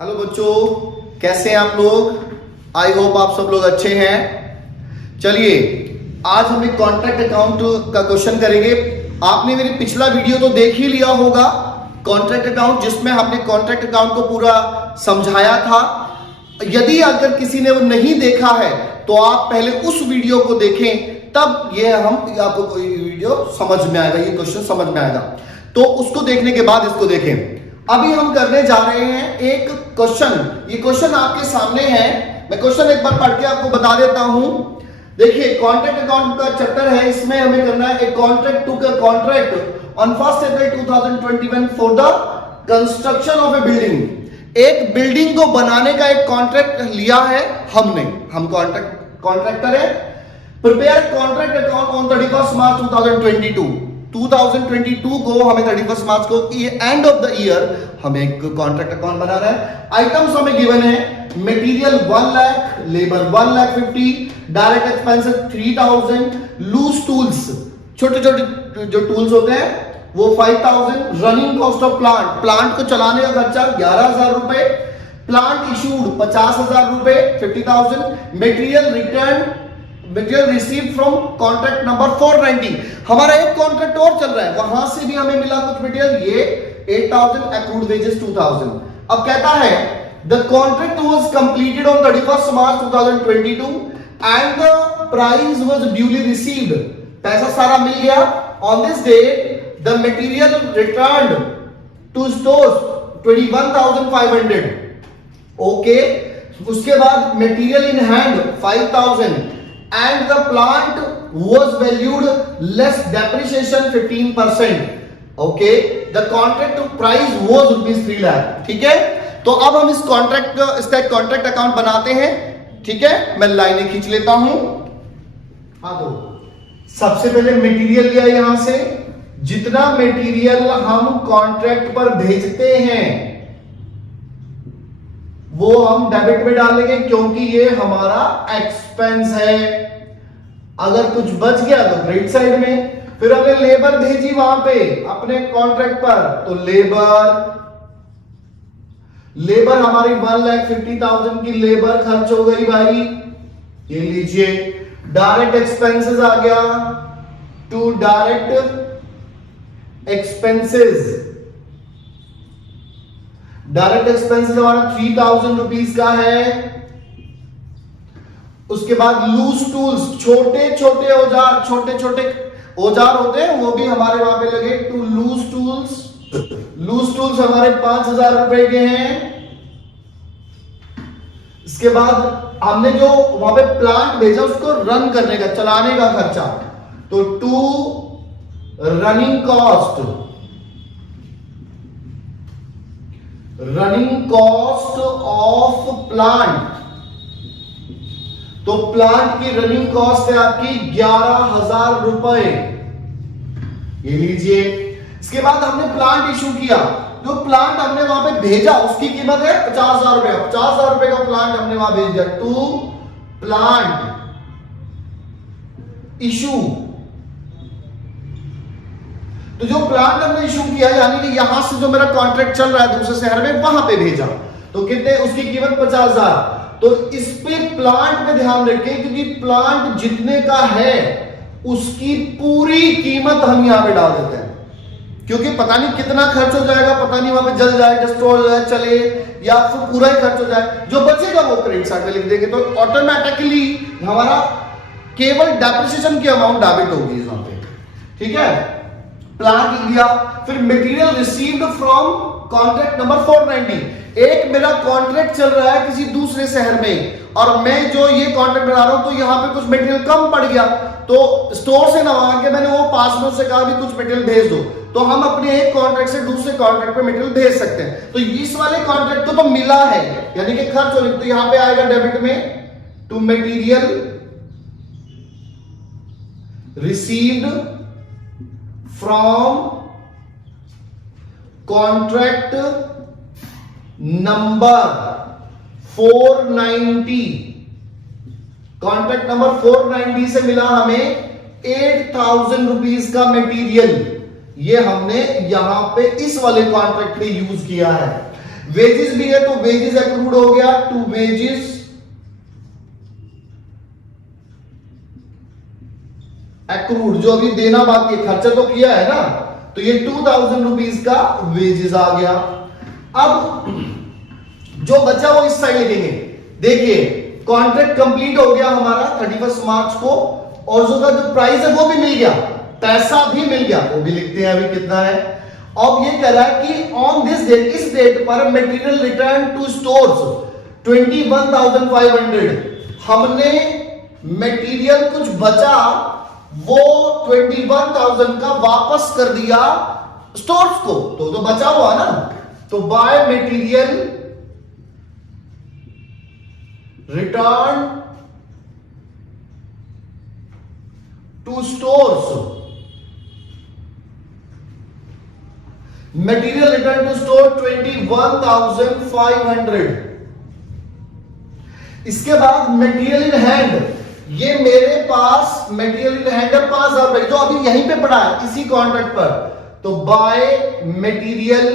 Hello बच्चों, कैसे हैं आप लोग। आई होप आप सब लोग अच्छे हैं। चलिए आज हम एक कॉन्ट्रैक्ट अकाउंट का क्वेश्चन करेंगे। आपने मेरी पिछला वीडियो तो देख ही लिया होगा, कॉन्ट्रैक्ट अकाउंट, जिसमें हमने कॉन्ट्रैक्ट अकाउंट को पूरा समझाया था। यदि अगर किसी ने वो नहीं देखा है तो आप पहले उस वीडियो को देखें, तब ये आपको वीडियो समझ में आएगा, ये क्वेश्चन समझ में आएगा। तो उसको देखने के बाद इसको देखें। अभी हम करने जा रहे हैं एक क्वेश्चन। ये क्वेश्चन आपके सामने है, मैं क्वेश्चन एक बार पढ़ के आपको बता देता हूं। देखिए, कॉन्ट्रैक्ट अकाउंट का चैप्टर है, इसमें हमें करना है एक contract to contract on 1 April 2021 for the construction of a building. एक बिल्डिंग को बनाने का एक कॉन्ट्रैक्ट लिया है हमने, हम कॉन्ट्रैक्टर है। Prepare contract account on 31 March 2022 को हमें 31 मार्च को एंड ऑफ द ईयर हमें एक कॉन्ट्रैक्ट अकाउंट बनाना है। आइटम्स हमें गिवन है, material 1 lakh, labour 1,50,000, direct expenses 3,000, loose tools, छोटे छोटे जो टूल्स होते हैं वो 5,000, रनिंग कॉस्ट ऑफ प्लांट को चलाने का खर्चा 11,000 रुपए, प्लांट इशूड 50,000 रुपए 50,000, material receive from contract number 490। हमारा एक कॉन्ट्रैक्ट और चल रहा है, वहां से भी हमें मिला कुछ मटेरियल, ये 8,000, accrued wages 2,000। अब कहता है the contract was completed on 31 March 2022 and the price was duly received. पैसा सारा मिल गया। On this date the material returned to stores 21,500। Okay, उसके बाद material in hand 5,000 and the plant was valued less depreciation 15%. okay, the contract price was rupees 3 lakh। ठीक है, तो अब हम इस कॉन्ट्रैक्ट इसका एक कॉन्ट्रैक्ट अकाउंट बनाते हैं। ठीक है, मैं लाइनें खींच लेता हूं। हाँ, तो सबसे पहले मटेरियल लिया यहां से, जितना मटेरियल हम कॉन्ट्रैक्ट पर भेजते हैं वो हम डेबिट में डालेंगे, क्योंकि ये हमारा एक्सपेंस है। अगर कुछ बच गया तो क्रेडिट साइड में। फिर हमने लेबर भेजी वहां पे अपने कॉन्ट्रैक्ट पर, तो लेबर हमारी 1,50,000 की लेबर खर्च हो गई भाई, ये लीजिए। डायरेक्ट एक्सपेंसेस आ गया, to direct expenses, direct expenses हमारा 3,000 रुपीज का है। उसके बाद लूज टूल्स, छोटे छोटे औजार होते हैं वो भी हमारे वहां पे लगे, टू लूज टूल्स हमारे 5,000 रुपए के हैं। इसके बाद हमने जो वहां पे प्लांट भेजा उसको रन करने का, चलाने का खर्चा, तो to running cost of plant, तो प्लांट की रनिंग कॉस्ट है आपकी 11,000 रुपए, ये लीजिए। इसके बाद हमने प्लांट इशू किया, जो प्लांट हमने वहां पे भेजा उसकी कीमत है 50,000 रुपए। 50,000 रुपए का प्लांट हमने वहां भेज दिया, टू प्लांट इशू। तो जो प्लांट हमने इशू किया, यानी कि यहां से जो मेरा कॉन्ट्रैक्ट चल रहा है दूसरे शहर में, वहां पे भेजा, तो कितने, उसकी कीमत 50,000। तो इस पे प्लांट पे ध्यान रखें, क्योंकि प्लांट जितने का है उसकी पूरी कीमत हम यहां पे डाल देते हैं, क्योंकि पता नहीं कितना खर्च हो जाएगा, पता नहीं वहां पे जल जाए, डिस्ट्रॉय हो जाए, चले, या फिर पूरा ही खर्च हो जाए। जो बचेगा वो क्रेडिट साइड में लिख देंगे, तो ऑटोमेटिकली हमारा केवल डेप्रिसिएशन की अमाउंट डेबिट होगी यहां पे। ठीक है, प्लांट लिख दिया। फिर material received from contract number 490। एक मेरा कॉन्ट्रैक्ट चल रहा है किसी दूसरे शहर में, और मैं जो ये कॉन्ट्रैक्ट बना रहा हूं, तो यहां पे कुछ मटेरियल कम पड़ गया, तो स्टोर से नवा के मैंने वो पास में उससे कहा भी कुछ मटेरियल भेज दो, तो हम अपने एक कॉन्ट्रैक्ट से दूसरे कॉन्ट्रैक्ट पे मटेरियल भेज सकते हैं। तो इस वाले कॉन्ट्रैक्ट को तो मिला है, यानी कि खर्च हो रही, तो यहां पे आएगा डेबिट में, to material received from contract number 490। Contract number 490 से मिला हमें 8,000 रुपीज का मटेरियल, ये हमने यहां पे इस वाले कॉन्ट्रैक्ट पे यूज किया है। वेजेस भी है तो वेजेस एक्रूड हो गया, टू वेजेस एक्रूड, जो अभी देना बाकी है, खर्चा तो किया है ना, तो ये 2000 रुपीज का वेजेस आ गया। अब जो बचा वो इस साइड लिखेंगे। देखिए कॉन्ट्रैक्ट कंप्लीट हो गया हमारा 31 मार्च को, और जो प्राइस है वो भी मिल गया, पैसा भी मिल गया, वो भी लिखते हैं अभी कितना है। अब ये कह रहा है कि ऑन दिस डेट, इस डेट पर मटेरियल रिटर्न टू स्टोर्स 21,500, हमने मटेरियल कुछ बचा वो 21,000 का वापस कर दिया स्टोर्स को, तो बचा हुआ ना, तो by material return to stores, material return to store 21,500। इसके बाद मटेरियल इन हैंड, ये मेरे पास मटेरियल इन हैंड है 5,000 रुपए, जो अभी यहीं पे पड़ा है इसी कॉन्ट्रैक्ट पर, तो बाय मटेरियल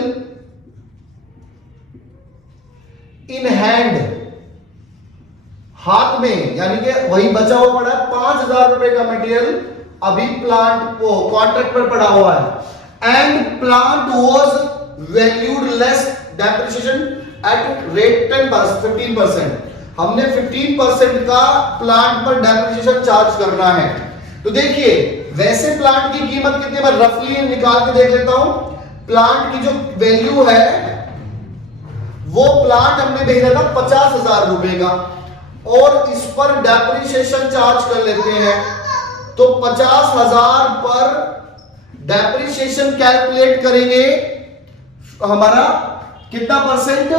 इन हैंड, हाथ में, यानी कि वही बचा हुआ पड़ा है 5,000 रुपए का मटेरियल अभी प्लांट को कॉन्ट्रैक्ट पर पड़ा हुआ है। And plant was valued less depreciation at rate 15%, हमने 15% का प्लांट पर डेप्रिसिएशन चार्ज करना है। तो देखिए वैसे प्लांट की कीमत कितनी, मैं रफली निकाल के देख लेता हूं। प्लांट की जो वैल्यू है वो प्लांट हमने भेजा था 50,000 रुपए का, और इस पर डेप्रिसिएशन चार्ज कर लेते हैं, तो 50,000 पर डेप्रिसिएशन कैलकुलेट करेंगे, हमारा कितना परसेंट,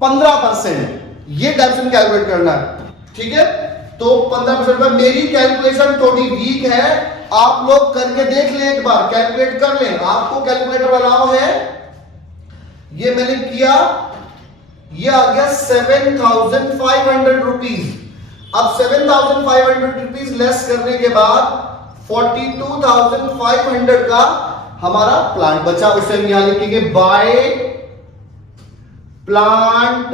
15%, ये डेप्रिसिएशन कैलकुलेट करना है, ठीक है। तो 15% पर मेरी कैलकुलेशन थोड़ी वीक है, आप लोग करके देख लें, एक बार कैलकुलेट कर लें, आपको कैलकुलेटर अलाउ है। ये मैंने किया, ये आ गया 7,500 रुपीज। अब 7,500 रुपीज लेस करने के बाद 42,500 का हमारा प्लांट बचा, उसे हम यहां लिखेंगे by plant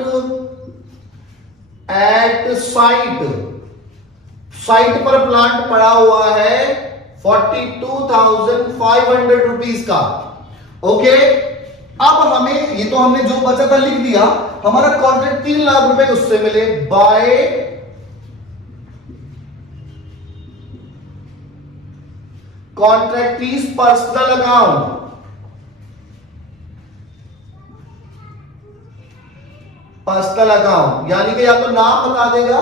at site, site पर प्लांट पड़ा हुआ है 42,500 रुपीज का। ओके, अब हमें, ये तो हमने जो बचा था लिख दिया, हमारा कॉन्ट्रैक्ट 3 लाख रुपए उससे मिले by contractees personal account, personal account यानी कि या तो नाम बता देगा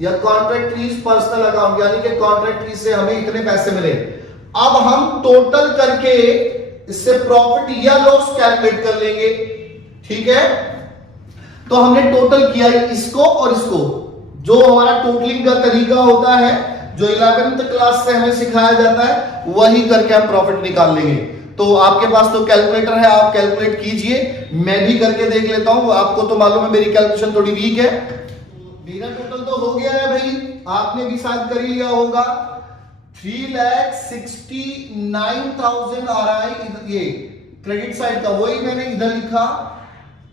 या कॉन्ट्रैक्टीज पर्सनल अकाउंट, यानी कि कॉन्ट्रैक्टीज से हमें इतने पैसे मिले। अब हम टोटल करके इससे प्रॉफिट या लॉस कैलकुलेट कर लेंगे, ठीक है। तो हमने टोटल किया इसको और इसको, जो हमारा टोटलिंग का तरीका होता है, जो 11th क्लास से हमें सिखाया जाता है, वही करके हम प्रॉफिट निकाल लेंगे। तो आपके पास तो कैलकुलेटर है, आप कैलकुलेट कीजिए, मैं भी करके देख लेता हूं। आपको तो मालूम है मेरी कैलकुलेशन थोड़ी वीक है। मेरा टोटल तो हो गया है भाई, आपने भी शायद कर ही लिया होगा। 3,69,000 आ रहा है, ये क्रेडिट साइड का, वही मैंने इधर लिखा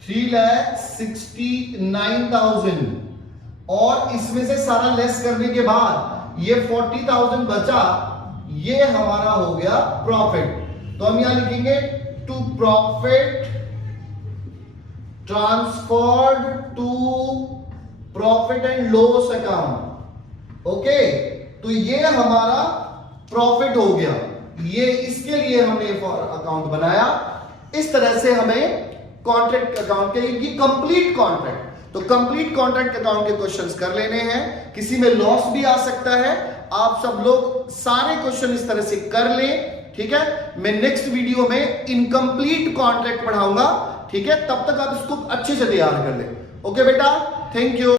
3,69,000, और इसमें से सारा लेस करने के बाद ये 40,000 बचा, ये हमारा हो गया प्रॉफिट। तो हम यहां लिखेंगे to profit transferred to profit and loss account. Okay, तो ये हमारा प्रॉफिट हो गया, ये इसके लिए हमने अकाउंट बनाया। इस तरह से हमें कॉन्ट्रैक्ट अकाउंट के लिए कंप्लीट कॉन्ट्रैक्ट, तो कंप्लीट कॉन्ट्रैक्ट अकाउंट के क्वेश्चंस कर लेने हैं। किसी में लॉस भी आ सकता है, आप सब लोग सारे क्वेश्चन इस तरह से कर लें, ठीक है। मैं नेक्स्ट वीडियो में इनकम्प्लीट कॉन्ट्रैक्ट पढ़ाऊंगा, ठीक है। तब तक आप इसको अच्छे से तैयार कर लें। ओके बेटा, थैंक यू।